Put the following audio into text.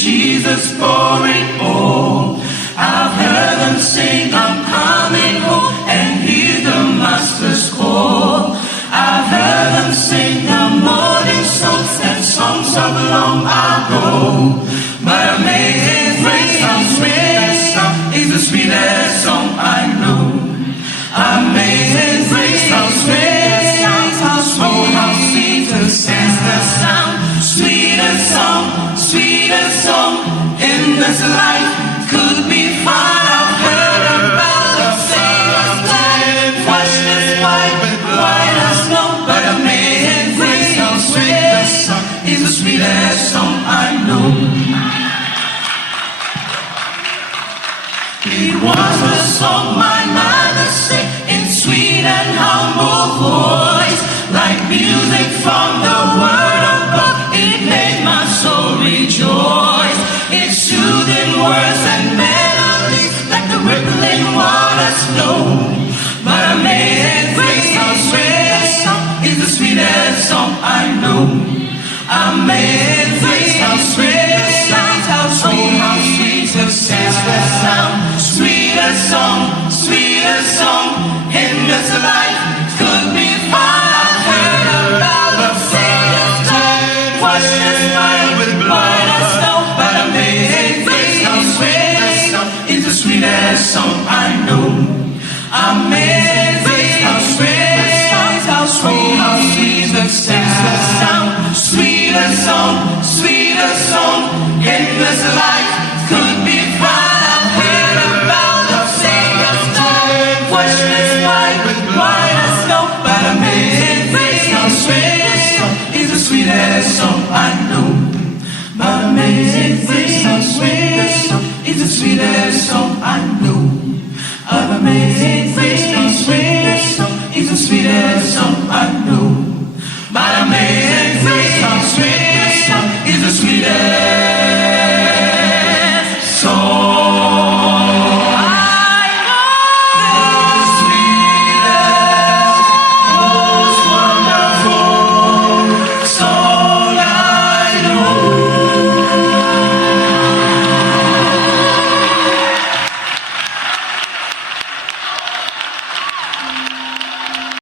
Jesus for it all. I've heard them sing, I'm coming home, and hear the Master's call. I've heard them sing the morning songs and songs of long ago. But amazing grace, how sweet is the sweetest song I know. Amazing grace, how sweet, how sweet is the sound. Sweetest song in this life could be found. I've heard about the Savior's blood, washed us white as snow. But amazing grace, how sweet is the sweetest song I know. It was the song my mother sang in sweet and humble voice, like music from the Word of God. It made my soul rejoice. It's soothing words and melodies, like the rippling waters flow. But amazing grace, how sweet is the sweetest song I know. Amazing grace, how sweet, how sweet is the sound. Sweetest song in this life could be found. I've heard about the Savior's blood, washed us white as snow. But amazing grace, how sweet is the sweetest song I know. Amazing grace, how sweet is the sound. Sweetest song in this life could be found. I've heard about the Savior's blood, washed us white as snow. But amazing grace, how sweet is the sweetest song I know. But amazing grace, how sweet is the sweetest song